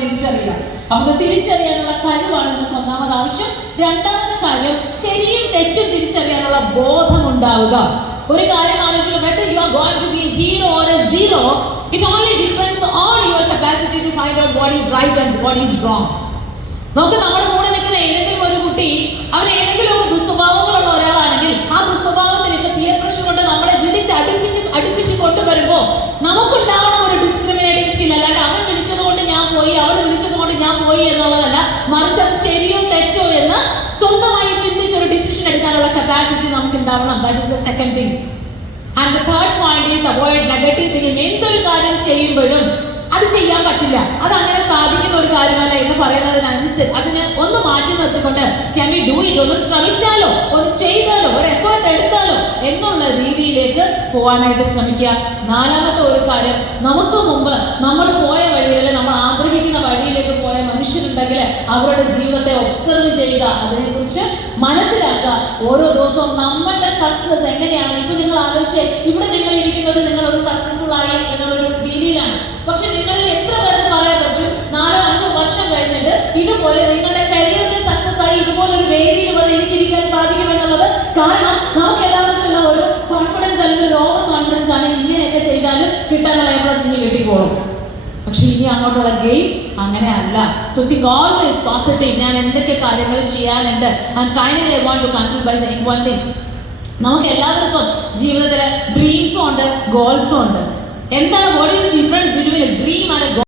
തിരിച്ചറിയുക. നമുക്ക് തിരിച്ചറിയാനുള്ള കഴിവാണ് നിങ്ങൾക്ക് ഒന്നാമത് ആവശ്യം. രണ്ടാമത്തെ കാര്യം, ശരിയും തെറ്റും തിരിച്ചറിയാനുള്ള ബോധം ഉണ്ടാവുക. ഒരു കാര്യം ആലോചിക്കുക, whether you are going to be a hero or a zero, it only depends on your capacity to find out what is right and what is wrong. നമുക്ക് നമ്മുടെ കൂടെ നിൽക്കുന്ന ഏതെങ്കിലും ഒരു കുട്ടി അവൻ ഏതെങ്കിലും ഒക്കെ ദുസ്വഭാവങ്ങളുള്ള ഒരാളാണെങ്കിൽ ആ ദുസ്വഭാവത്തിലേക്ക് പിയർ പ്രഷർ കൊണ്ട് നമ്മളെ അടുപ്പിച്ച് കൊണ്ടുവരുമ്പോൾ നമുക്കുണ്ടാവണം ഒരു ഡിസ്ക്രിമിനേറ്റിംഗ് സ്കിൽ. അല്ലാണ്ട് അവൻ വിളിച്ചത് കൊണ്ട് ഞാൻ പോയി, അവൾ വിളിച്ചത് കൊണ്ട് ഞാൻ പോയി എന്നുള്ളതല്ല, മറിച്ച് അത് ശരിയോ തെറ്റോ എന്ന് സ്വന്തമായി ചിന്തിച്ചൊരു ഡിസിഷൻ എടുക്കാനുള്ള കപ്പാസിറ്റി നമുക്ക് ഉണ്ടാവണം. That is the second thing. And the third point is avoid negative thinking. എന്തൊരു കാര്യം ചെയ്യുമ്പോഴും അത് ചെയ്യാൻ പറ്റില്ല, അത് അങ്ങനെ സാധിക്കുന്ന ഒരു കാര്യമല്ല എന്ന് പറയുന്നതിനനുസരിച്ച് അതിന് ഒന്ന് മാറ്റി നിർത്തിക്കൊണ്ട് ക്യാൻ വി ഡു ഇറ്റ്, ഒന്ന് ശ്രമിച്ചാലോ, ഒന്ന് ചെയ്താലോ, ഒരു എഫേർട്ട് എടുത്താലോ എന്നുള്ള രീതിയിലേക്ക് പോകാനായിട്ട് ശ്രമിക്കുക. നാലാമത്തെ ഒരു കാര്യം, നമുക്ക് മുമ്പ് നമ്മൾ പോയ വഴിയിൽ, നമ്മൾ ആഗ്രഹിക്കുന്ന വഴിയിലേക്ക് പോയ മനുഷ്യരുണ്ടെങ്കിൽ അവരുടെ ജീവിതത്തെ ഒബ്സർവ് ചെയ്യുക, അതിനെക്കുറിച്ച് മനസ്സിലാക്കുക. ഓരോ ദിവസവും നമ്മളുടെ സക്സസ് എങ്ങനെയാണ്. ഇപ്പൊ നിങ്ങൾ ആലോചിച്ച്, ഇവിടെ നിങ്ങൾ ഇരിക്കുന്നത് നിങ്ങൾ ഒരു സക്സസ്ഫുൾ ആയി എന്നുള്ളൊരു രീതിയിലാണ്. പക്ഷെ നിങ്ങളിൽ എത്ര പേർക്ക് പറയാൻ പറ്റും 4-5 വർഷം കഴിഞ്ഞിട്ട് ഇതുപോലെ നിങ്ങളുടെ കരിയറിൽ സക്സസ് ആയി ഇതുപോലൊരു വേദിയിൽ വന്ന് എനിക്കിരിക്കാൻ സാധിക്കുമെന്നുള്ളത്? കാരണം നമുക്ക് എല്ലാവർക്കും ഉള്ള ഒരു കോൺഫിഡൻസ് അല്ലെങ്കിൽ ഒരു ഓവർ കോൺഫിഡൻസ് ആണ്, ഇങ്ങനെയൊക്കെ ചെയ്താലും കിട്ടാനുള്ള A+ ഇനി കിട്ടിക്കോളും. പക്ഷെ ഇനി അങ്ങോട്ടുള്ള ഗെയിം അങ്ങനെ അല്ല. So think always positive. ഞാൻ എന്തൊക്കെ കാര്യങ്ങൾ ചെയ്യാനുണ്ട്. And finally I want to conclude by saying one thing. നമുക്ക് എല്ലാവർക്കും ജീവിതത്തിൽ ഡ്രീംസും ഉണ്ട്, ഗോൾസും ഉണ്ട്. എന്താണ്, what is the difference between a dream and a goal?